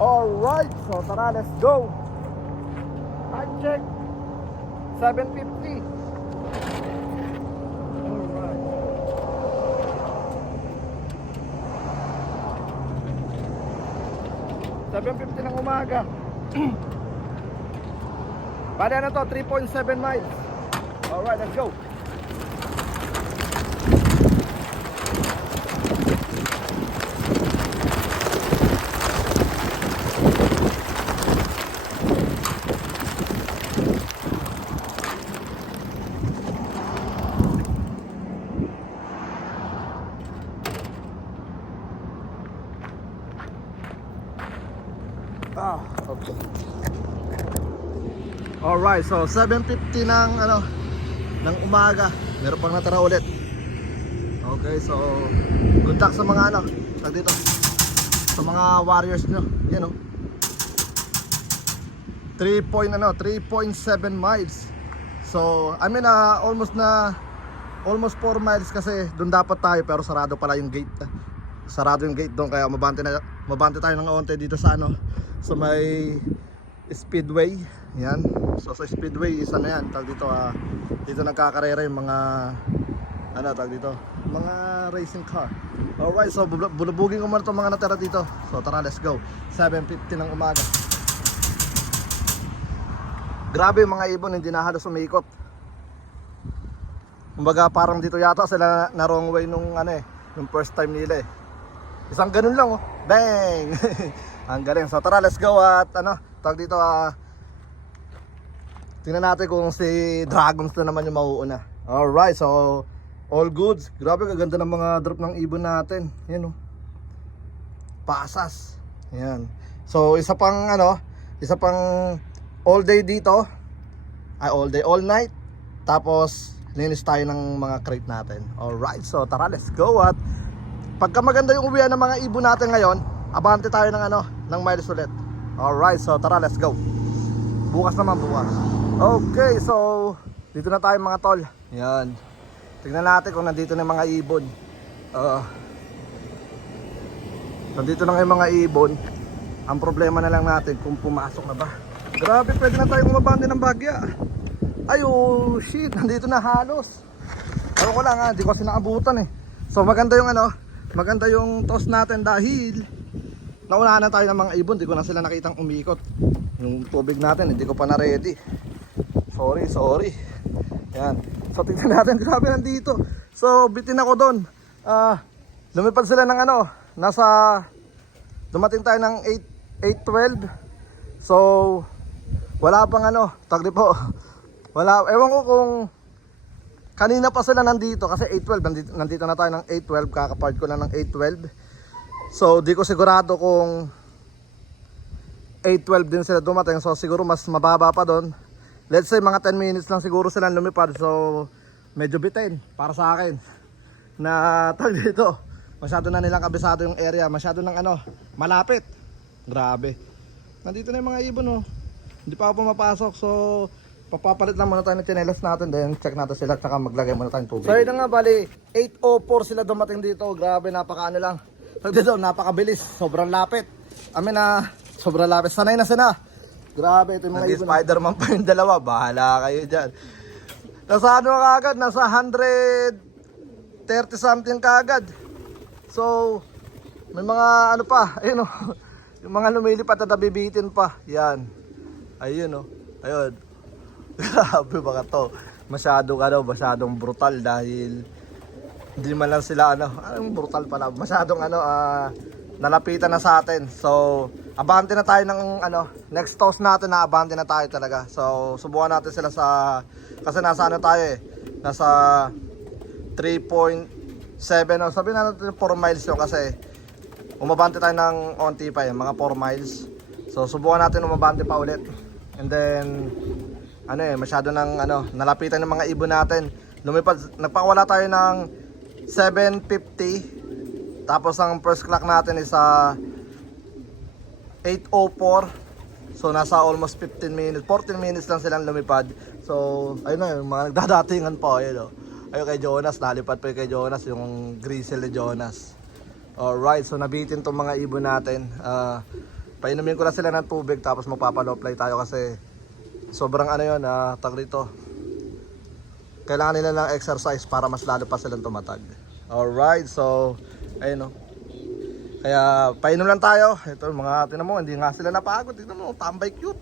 Alright, so tara, let's go. Time check. 7.50. Alright. Seven fifty ng umaga. Bale ano to, 3.7 miles. Alright, let's go. Ah, okay. Alright, so 7.50 ng ano ng umaga. Meron pang natira ulit. Okay, so good luck sa mga ano, tag dito. Sa mga warriors nyo. Yan oh. 3 point ano, 3.7 miles. So, I mean uh, almost na almost 4 miles kasi doon dapat tayo pero sarado pala yung gate. Sarado yung gate doon kaya mabante na mabante tayo ng onte dito sa ano sa may speedway. Yan. So sa speedway isa na yan. Tag dito ah dito nagkakarera yung mga ano tag dito mga racing car. Alright, so bul- bulubugin ko muna itong mga natira dito. So tara, let's go. 7.50 ng umaga. Grabe mga ibon, hindi na halos umikot. Kumbaga parang dito yata sila na, wrong way nung ano eh, yung first time nila eh. Isang ganun lang oh. Bang! Ang galing. So tara, let's go at ano, tawag dito ah. Tingnan natin kung si Dragons na naman yung mauuna. Alright, so all goods. Grabe kaganda ng mga drop ng ibon natin. Yan oh. Pasas. Yan. So isa pang ano, isa pang all day dito. Ay all day, all night. Tapos linis tayo ng mga crate natin. Alright, so tara, let's go at pagka maganda yung uwian ng mga ibon natin ngayon, abante tayo ng ano, ng miles ulit. Alright, so tara, let's go. Bukas naman, bukas. Okay, so dito na tayo mga tol. Yan. Tingnan natin kung nandito na yung mga ibon. Uh, nandito na yung mga ibon. Ang problema na lang natin kung pumasok na ba. Grabe, pwede na tayong umabante ng bagya. Ay, oh, shit, nandito na halos. Ewan ko lang ha, hindi ko kasi naabutan eh. So maganda yung ano, maganda yung toss natin dahil naunahan na tayo ng mga ibon, hindi ko na sila nakitang umikot. Yung tubig natin, hindi ko pa na ready. Sorry, sorry. Yan. So tingnan natin, grabe nandito. So bitin ako doon. Ah, lumipad sila ng ano, nasa dumating tayo ng 8 812. So wala pang ano, tagli po. Wala, ewan ko kung kanina pa sila nandito kasi 812 nandito, nandito na tayo ng 812 kakapart ko na ng 812. So di ko sigurado kung 812 din sila dumating so siguro mas mababa pa doon. Let's say mga 10 minutes lang siguro sila lumipad so medyo bitin para sa akin na tag dito. Masyado na nilang kabisado yung area, masyado ng ano, malapit. Grabe. Nandito na yung mga ibon oh. Hindi pa ako pumapasok so papapalit lang muna tayo ng chinelas natin then check natin sila tsaka maglagay muna tayong tubig. So yun nga bali, 8.04 sila dumating dito. Grabe, napaka ano lang. Tag dito, napakabilis. Sobrang lapit. Amin na, sobrang lapit. Sanay na sila. Grabe, ito yung mga ibon. Spider-Man pa yung dalawa. Bahala kayo dyan. Nasa ano ka agad, nasa 130 something ka agad. So, may mga ano pa, ayun oh. Yung mga lumilipat at nabibitin pa. Yan. Ayun oh. Ayun. Grabe baka to. Masyado ano, masyadong brutal dahil hindi man lang sila ano, anong brutal pala. Masyadong ano, ah, nalapitan na sa atin. So, abante na tayo ng ano, next toss natin na abante na tayo talaga. So, subukan natin sila sa kasi nasa ano tayo eh. Nasa 3.7 oh, sabi na natin 4 miles yun kasi umabante tayo ng onti pa eh, mga 4 miles. So, subukan natin umabante pa ulit. And then ano eh, masyado ng ano, nalapitan ng mga ibon natin. Lumipad, nagpakawala tayo ng 7.50. Tapos ang first clock natin is sa 8.04. So nasa almost 15 minutes, 14 minutes lang silang lumipad. So ayun na, yung mga nagdadatingan pa, ayun oh. Ayun kay Jonas, nalipad pa kay Jonas, yung grizzle ni Jonas. Alright, so nabitin tong mga ibon natin. Ah, Painumin ko na sila ng tubig tapos magpapaloplay tayo kasi sobrang ano yun, ah, tag dito. Kailangan nila ng exercise para mas lalo pa silang tumatag. Alright, so, ayun o. Kaya, painom lang tayo. Ito, mga, tinan mo, hindi nga sila napagod. Tignan mo, tambay cute.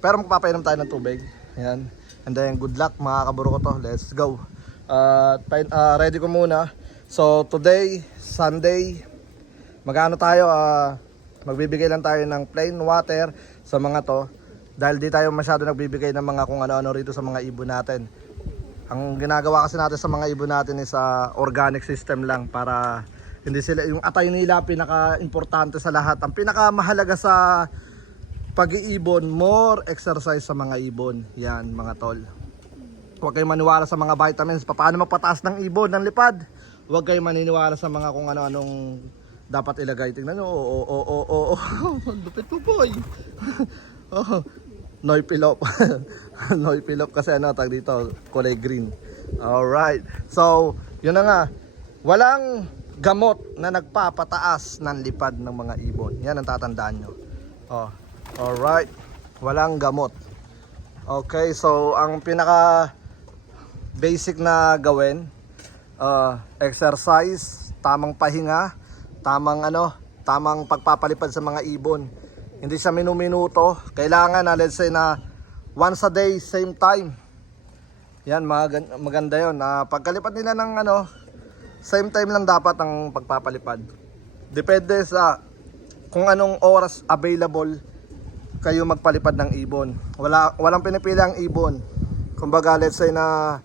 Pero magpapainom tayo ng tubig. Yan. And then, good luck mga kaburo ko to. Let's go. Uh, uh, ready ko muna. So, today, Sunday, magano tayo, ah, magbibigay lang tayo ng plain water sa mga to. Dahil di tayo masyado nagbibigay ng mga kung ano-ano rito sa mga ibon natin. Ang ginagawa kasi natin sa mga ibon natin is sa organic system lang para hindi sila yung atay nila pinaka-importante sa lahat. Ang pinakamahalaga sa pag-iibon, more exercise sa mga ibon. Yan, mga tol. Huwag kayong maniwala sa mga vitamins. Paano magpataas ng ibon, ng lipad? Huwag kayong maniniwala sa mga kung ano-anong dapat ilagay. Tingnan nyo, oo, oo, oo, oo, oo. Lupit boy. oh, Noy Pilop. Noy Pilop kasi ano, tag dito, kulay green. Alright. So, yun na nga. Walang gamot na nagpapataas ng lipad ng mga ibon. Yan ang tatandaan nyo. Oh, alright. Walang gamot. Okay, so ang pinaka basic na gawin, uh, exercise, tamang pahinga, tamang ano, tamang pagpapalipad sa mga ibon. Hindi siya minuminuto. Kailangan na let's say na once a day, same time. Yan, magan- maganda yon. Na pagkalipad nila ng ano, same time lang dapat ang pagpapalipad. Depende sa kung anong oras available kayo magpalipad ng ibon. Wala walang pinipili ang ibon. Kumbaga let's say na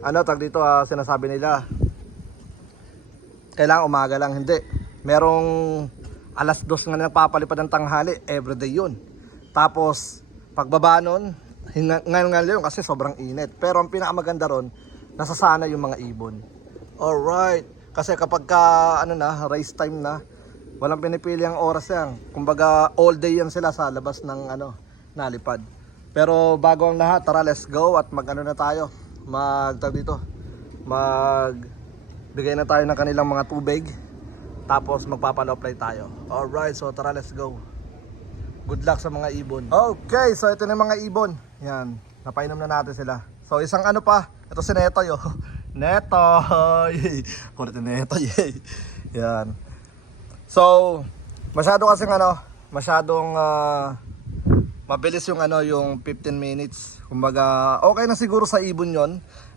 ano tag dito ah, sinasabi nila kailangan umaga lang hindi. Merong alas dos nga na nagpapalipad ng tanghali, everyday yun. Tapos pagbaba nun, ngayon nga yun kasi sobrang init. Pero ang pinakamaganda ron, nasasana yung mga ibon. Alright. Kasi kapag ka, ano na, race time na, walang pinipili ang oras yan. Kumbaga, all day yan sila sa labas ng, ano, nalipad. Pero bago ang lahat, tara, let's go at mag, ano na tayo. Mag, dito, mag, bigay na tayo ng kanilang mga tubig. Tapos magpapaloplay tayo. Alright, so tara, let's go. Good luck sa mga ibon. Okay, so ito na yung mga ibon. Yan, napainom na natin sila. So isang ano pa, ito si Netoy oh. Netoy! Kulit ni Netoy eh. Yan. So, masyado kasing ano, masyadong ah, mabilis yung ano, yung 15 minutes. Kumbaga, okay na siguro sa ibon yon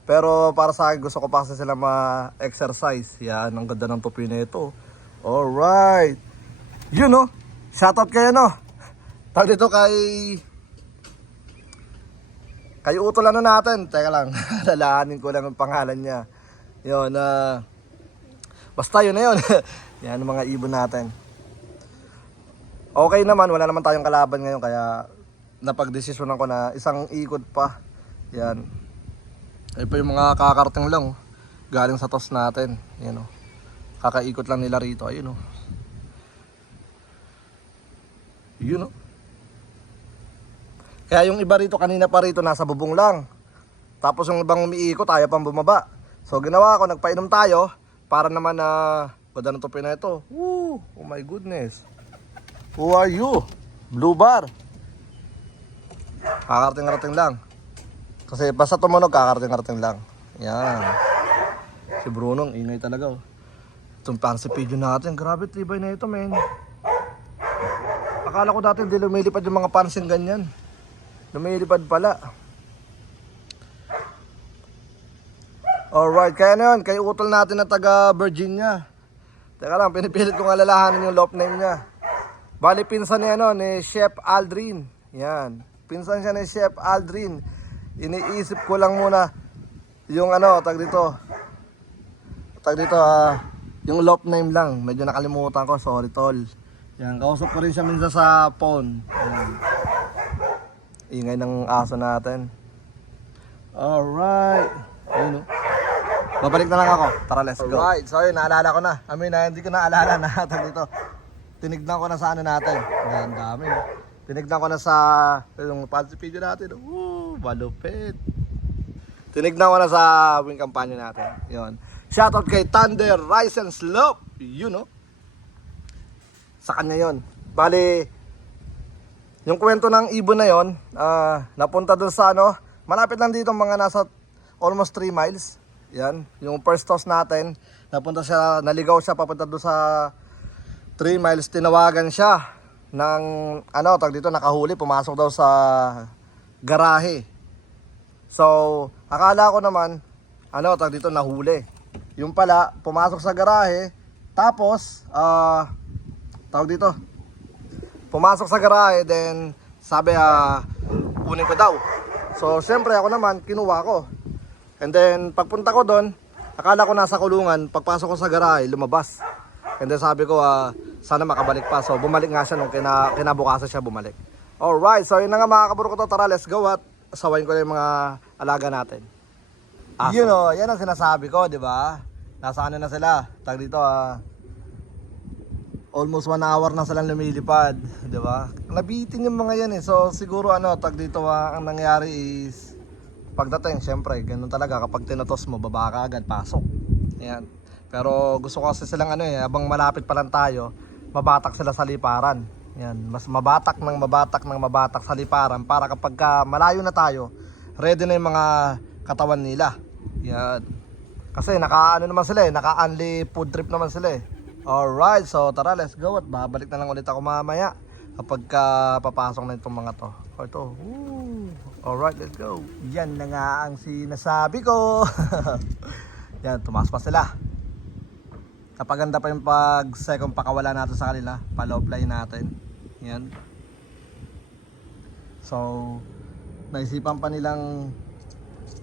Pero para sa akin, gusto ko pa kasi sila ma-exercise. Yan, ang ganda ng tupi na ito. Alright. Yun no, shoutout kayo no. Tawag dito kay kay utol ano natin. Teka lang, lalahanin ko lang ang pangalan niya. Yun, na basta yun na yun. Yan ang mga ibon natin. Okay naman, wala naman tayong kalaban ngayon kaya napagdesisyonan ko na isang ikot pa. Yan. Ay pa yung mga kakarting lang. oh. Galing sa tos natin. Yan o. Kakaikot lang nila rito. Ayun o. Yun o. Kaya yung iba rito kanina pa rito nasa bubong lang. Tapos yung ibang umiikot ayaw pang bumaba. So ginawa ko, nagpainom tayo para naman na ganda ng na ito. Woo! Oh my goodness. Who are you? Blue bar. Kakarating-karating lang. Kasi basta tumunog, kakarating-karating lang. Yan. Si Bruno, ang ingay talaga. Oh. Itong pigeon natin. Grabe, tibay na ito, men. Akala ko dati hindi lumilipad yung mga pansin ganyan. Lumilipad pala. Alright, kaya na yun. Kay utol natin na taga Virginia. Teka lang, pinipilit kong alalahanin yung lop name niya. Bali, pinsan niya no, ni Chef Aldrin. Yan. Pinsan siya ni Chef Aldrin. Iniisip ko lang muna yung ano, tag dito. Tag dito, ah, yung lop name lang. Medyo nakalimutan ko, sorry tol. Yan, kausap ko rin siya minsan sa phone. Yan. Ingay ng aso natin. Alright. Ayun oh. Babalik na lang ako. Tara, let's go. Alright, so yun, naalala ko na. I mean, ah, hindi ko naalala na dito. Tinignan ko na sa ano natin. Ang dami. no? Tinignan ko na sa yung fancy video natin. Woo, malupit. Tinignan ko na sa wing kampanya natin. Yun. Shoutout kay Thunder Rise and Slope. You know. Sa kanya yon. Bali, yung kwento ng ibon na yon, ah, napunta dun sa ano, malapit lang dito mga nasa almost 3 miles. Yan, yung first toss natin, napunta siya, naligaw siya papunta doon sa 3 miles, tinawagan siya ng, ano, tag dito, nakahuli, pumasok daw sa garahe. So, akala ko naman, ano, tag dito, nahuli. Yung pala, pumasok sa garahe, tapos, ah, tawag dito, pumasok sa garahe, then sabi, ah, kunin ko daw. So, syempre ako naman, kinuha ko. And then, pagpunta ko doon, akala ko nasa kulungan, pagpasok ko sa garahe, lumabas. And then sabi ko, ah, sana makabalik pa. So, bumalik nga siya nung kina, kinabukasan siya bumalik. Alright, so yun na nga mga kaburo ko to. Tara, let's go at sawayin ko na yung mga alaga natin. You know, yan ang sinasabi ko, di ba? Nasa ano na sila? Tag dito, ah, almost one hour na silang lumilipad, di ba? Nabitin yung mga yan eh. So siguro ano, tag dito ah, ang nangyari is pagdating, syempre, ganun talaga kapag tinatos mo, baba ka agad, pasok. Yan. Pero gusto ko kasi silang ano eh, habang malapit pa lang tayo, mabatak sila sa liparan. Yan, mas mabatak ng mabatak ng mabatak sa liparan para kapag ka malayo na tayo, ready na yung mga katawan nila. Yan. Kasi naka ano naman sila eh, naka only food trip naman sila eh. Alright, so tara let's go at babalik na lang ulit ako mamaya kapag ka papasok na itong mga to. O ito, woo. Alright, let's go. Yan na nga ang sinasabi ko. Yan, tumaas pa sila. Napaganda pa yung pag second pakawala natin sa kanila, pa-low fly natin. Yan. So, naisipan pa nilang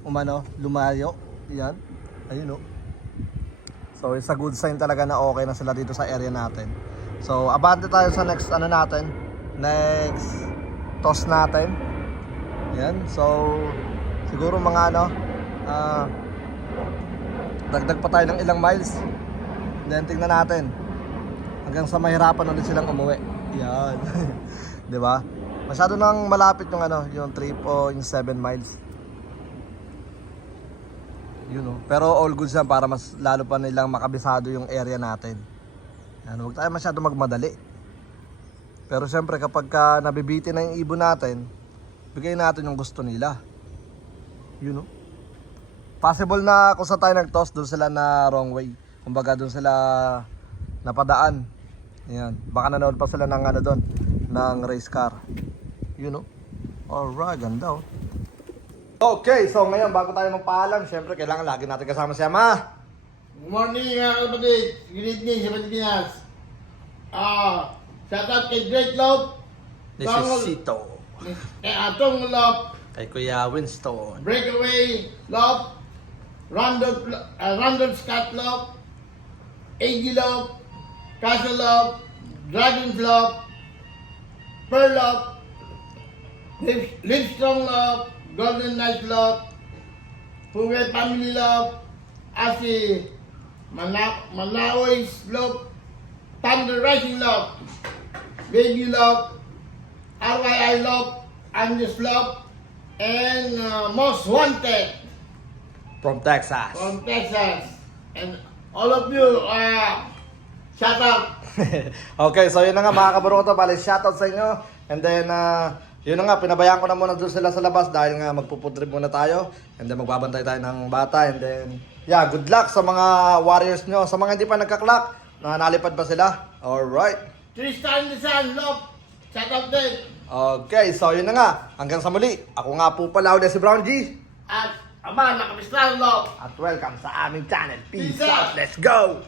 umano, lumayo. Yan. Ayun oh. So it's a good sign talaga na okay na sila dito sa area natin. So abante tayo sa next ano natin. Next toss natin. Yan. So siguro mga ano ah dagdag pa tayo ng ilang miles. Then tingnan natin. Hanggang sa mahirapan ulit silang umuwi. Yan. 'Di ba? Masyado nang malapit yung ano, yung 3.7 miles. Yun know. Pero all goods yan para mas lalo pa nilang makabisado yung area natin. Yan, huwag tayo masyado magmadali. Pero syempre kapag ka nabibitin na yung ibon natin, bigay natin yung gusto nila. You know? Possible na kung saan tayo nag-toss, doon sila na wrong way. Kumbaga doon sila napadaan. Yan. Baka nanood pa sila ng ano doon, ng race car. You know? Alright, ganda oh. Okay, so ngayon bago tayo magpaalam, syempre kailangan lagi natin kasama si Ama. Good morning mga kapatid. Good evening sa Pilipinas. Ah, shout out kay Great Love. Necesito. Kay Atong Love. Kay Kuya Winston. Breakaway Love. Randolph, uh, Randolph Scott Love. Aggie Love. Castle Love. Dragon's Love. Pearl Love. Liv- Livestrong Love. Golden Knight Love. Puget Family Love. Asi Mana Manaoy's Love. Thunder Rising Love. Baby Love. RYI Love. Angus Love. And uh, Most Wanted From Texas. from Texas. And all of you, uh, shout out. okay, so yun na nga mga kaburo ko to. Bali, shoutout sa inyo. And then, uh, yun na nga, pinabayaan ko na muna doon sila sa labas dahil nga magpupudrip muna tayo. And then magbabantay tayo ng bata. And then, yeah, good luck sa mga warriors nyo. Sa mga hindi pa nagka-clock, na nalipad pa sila. Alright. Tristan Lisan Love. Shout out din. Okay, so yun na nga. Hanggang sa muli. Ako nga po pala ulit si Brown G. At Aba, nakabislan Love. At welcome sa aming channel. Peace Peace out. out. Let's go!